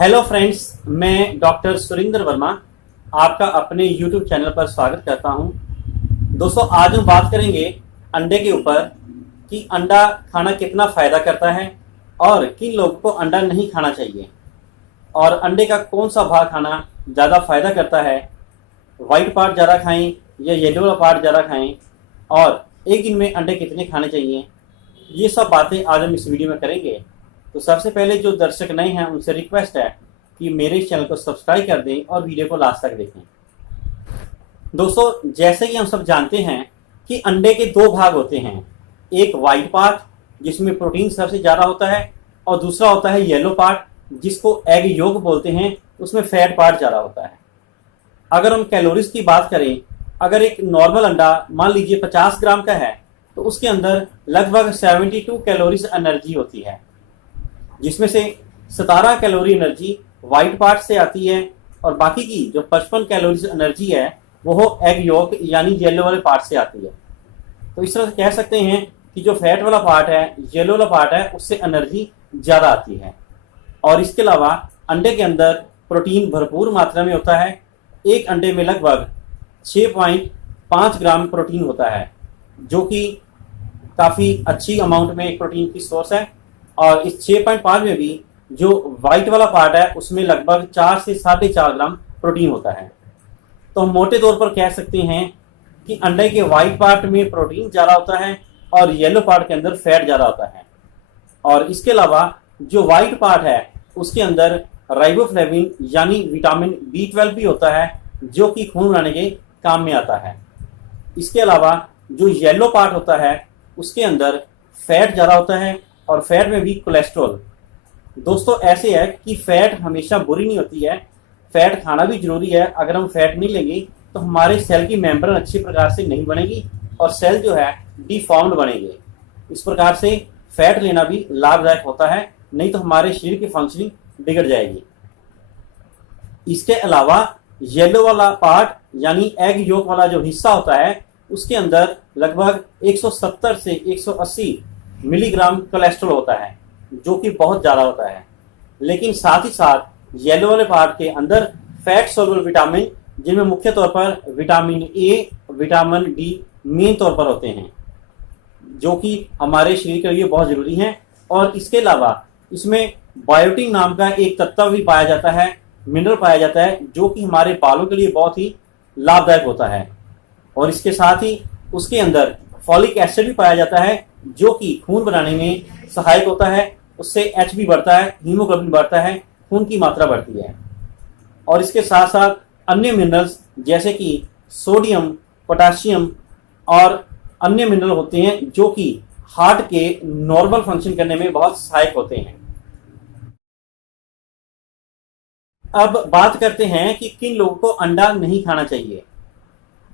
Hello friends, मैं doctor Surendra Verma आपका अपने यूट्यूब चैनल पर स्वागत करता हूं। दोस्तों, आज हम बात करेंगे अंडे के ऊपर कि अंडा खाना कितना फ़ायदा करता है और किन लोगों को अंडा नहीं खाना चाहिए और अंडे का कौन सा भाग खाना ज़्यादा फ़ायदा करता है। वाइट पार्ट ज़्यादा खाएं या येलो वाला पार्ट ज़्यादा खाएं और एक दिन में अंडे कितने खाने चाहिए, ये सब बातें आज हम इस वीडियो में करेंगे। तो सबसे पहले जो दर्शक नए हैं उनसे रिक्वेस्ट है कि मेरे इस चैनल को सब्सक्राइब कर दें और वीडियो को लास्ट तक देखें। दोस्तों, जैसे कि हम सब जानते हैं कि अंडे के दो भाग होते हैं, एक वाइट पार्ट जिसमें प्रोटीन सबसे ज़्यादा होता है और दूसरा होता है येलो पार्ट जिसको एग योक बोलते हैं, उसमें फैट पार्ट ज़्यादा होता है। अगर हम कैलोरीज की बात करें, अगर एक नॉर्मल अंडा मान लीजिए 50 ग्राम का है तो उसके अंदर लगभग 72 कैलोरीज एनर्जी होती है, जिसमें से 17 कैलोरी एनर्जी वाइट पार्ट से आती है और बाकी की जो 55 कैलोरीज एनर्जी है वो एग योक यानी येलो वाले पार्ट से आती है। तो इस तरह से कह सकते हैं कि जो फैट वाला पार्ट है, येलो वाला पार्ट है, उससे एनर्जी ज़्यादा आती है। और इसके अलावा अंडे के अंदर प्रोटीन भरपूर मात्रा में होता है। एक अंडे में लगभग 6.5 ग्राम प्रोटीन होता है, जो कि काफ़ी अच्छी अमाउंट में एक प्रोटीन की सोर्स है। और इस 6.5 में भी जो वाइट वाला पार्ट है उसमें लगभग 4 से 4.5 ग्राम प्रोटीन होता है। तो हम मोटे तौर पर कह सकते हैं कि अंडे के वाइट पार्ट में प्रोटीन ज़्यादा होता है और येलो पार्ट के अंदर फैट ज़्यादा होता है। और इसके अलावा जो वाइट पार्ट है उसके अंदर राइबोफ्लेविन यानी विटामिन B12 भी होता है, जो कि खून बनाने के काम में आता है। इसके अलावा जो येलो पार्ट होता है उसके अंदर फैट ज़्यादा होता है और फैट में भी कोलेस्ट्रॉल। दोस्तों, ऐसे है कि फैट हमेशा बुरी नहीं होती है, फैट खाना भी जरूरी है। अगर हम फैट नहीं लेंगे तो हमारे सेल की मेम्ब्रेन अच्छी प्रकार से नहीं बनेगी और सेल जो है डिफॉर्म्ड बनेंगे। इस प्रकार से फैट लेना भी लाभदायक होता है, नहीं तो हमारे शरीर की फंक्शनिंग बिगड़ जाएगी। इसके अलावा येलो वाला पार्ट यानी एग योक वाला जो हिस्सा होता है उसके अंदर लगभग 170 से 180 मिलीग्राम कोलेस्ट्रॉल होता है, जो कि बहुत ज़्यादा होता है। लेकिन साथ ही साथ येलो वाले पार्ट के अंदर फैट सोलुबल विटामिन, जिनमें मुख्य तौर पर vitamin A, vitamin D main तौर पर होते हैं, जो कि हमारे शरीर के लिए बहुत ज़रूरी हैं। और इसके अलावा इसमें बायोटिन नाम का एक तत्व भी पाया जाता है, मिनरल पाया जाता है, जो कि हमारे बालों के लिए बहुत ही लाभदायक होता है। और इसके साथ ही उसके अंदर फॉलिक एसिड भी पाया जाता है, जो कि खून बनाने में सहायक होता है। उससे HB बढ़ता है, हीमोग्लोबिन बढ़ता है, खून की मात्रा बढ़ती है। और इसके साथ साथ अन्य मिनरल्स जैसे कि सोडियम, पोटाशियम और अन्य मिनरल होते हैं, जो कि हार्ट के नॉर्मल फंक्शन करने में बहुत सहायक होते हैं। अब बात करते हैं कि किन लोगों को अंडा नहीं खाना चाहिए।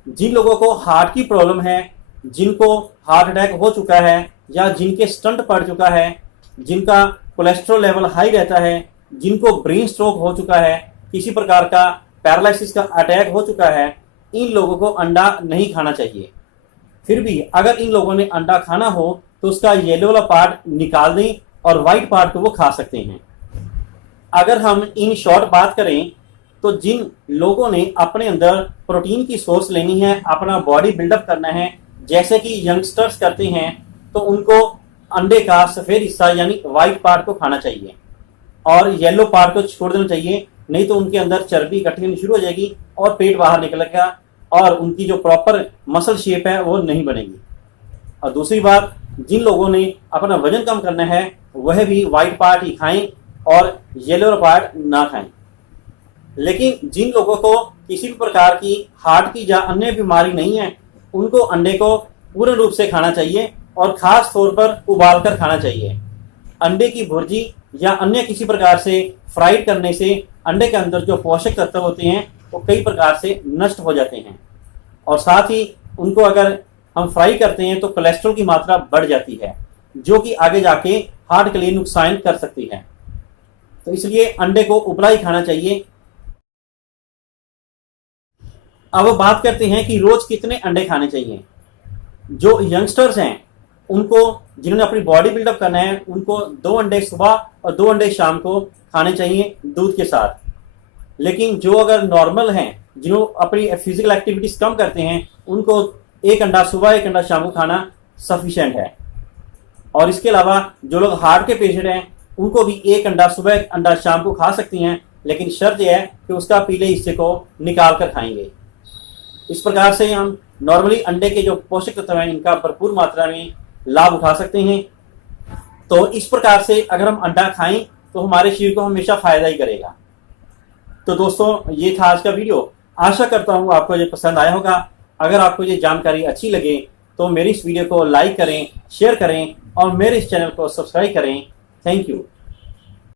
जिन लोगों को हार्ट की प्रॉब्लम है, जिनको हार्ट अटैक हो चुका है या जिनके स्टंट पड़ चुका है, जिनका कोलेस्ट्रॉल लेवल हाई रहता है, जिनको ब्रेन स्ट्रोक हो चुका है, किसी प्रकार का पैरालिसिस का अटैक हो चुका है, इन लोगों को अंडा नहीं खाना चाहिए। फिर भी अगर इन लोगों ने अंडा खाना हो तो उसका येलो वाला पार्ट निकाल दें और वाइट पार्ट को वो खा सकते हैं। अगर हम इन शॉर्ट बात करें तो जिन लोगों ने अपने अंदर प्रोटीन की सोर्स लेनी है, अपना बॉडी बिल्डअप करना है, जैसे कि यंगस्टर्स करते हैं, तो उनको अंडे का सफ़ेद हिस्सा यानी वाइट पार्ट को खाना चाहिए और येलो पार्ट को छोड़ देना चाहिए, नहीं तो उनके अंदर चर्बी इकट्ठी होनी शुरू हो जाएगी और पेट बाहर निकलेगा और उनकी जो प्रॉपर मसल शेप है वो नहीं बनेगी। और दूसरी बात, जिन लोगों ने अपना वजन कम करना है वह भी वाइट पार्ट ही खाएं और येलो पार्ट ना खाएं। लेकिन जिन लोगों को किसी भी प्रकार की हार्ट की या अन्य बीमारी नहीं है, उनको अंडे को पूर्ण रूप से खाना चाहिए और खास तौर पर उबाल कर खाना चाहिए। अंडे की भुर्जी या अन्य किसी प्रकार से फ्राइड करने से अंडे के अंदर जो पोषक तत्व होते हैं वो कई प्रकार से नष्ट हो जाते हैं और साथ ही उनको अगर हम फ्राई करते हैं तो कोलेस्ट्रॉल की मात्रा बढ़ जाती है, जो कि आगे जाके हार्ट के लिए नुकसान कर सकती है। तो इसलिए अंडे को उबला ही खाना चाहिए। अब बात करते हैं कि रोज कितने अंडे खाने चाहिए। जो यंगस्टर्स हैं उनको, जिन्होंने अपनी बॉडी बिल्डअप करना है, उनको 2 अंडे सुबह और 2 अंडे शाम को खाने चाहिए दूध के साथ। लेकिन जो अगर नॉर्मल हैं, जिन्हों अपनी फिजिकल एक्टिविटीज कम करते हैं, उनको 1 अंडा सुबह 1 अंडा शाम को खाना सफिशिएंट है। और इसके अलावा जो लोग हार्ट के पेशेंट हैं, उनको भी 1 अंडा सुबह 1 अंडा शाम को खा सकती हैं, लेकिन शर्त यह है कि उसका पीले हिस्से को निकाल कर खाएंगे। इस प्रकार से हम नॉर्मली अंडे के जो पोषक तत्व हैं, इनका भरपूर मात्रा में लाभ उठा सकते हैं। तो इस प्रकार से अगर हम अंडा खाएं तो हमारे शरीर को हमेशा फायदा ही करेगा। तो दोस्तों, ये था आज का वीडियो। आशा करता हूँ आपको ये पसंद आया होगा। अगर आपको ये जानकारी अच्छी लगे तो मेरी इस वीडियो को लाइक करें, शेयर करें और मेरे इस चैनल को सब्सक्राइब करें। Thank you.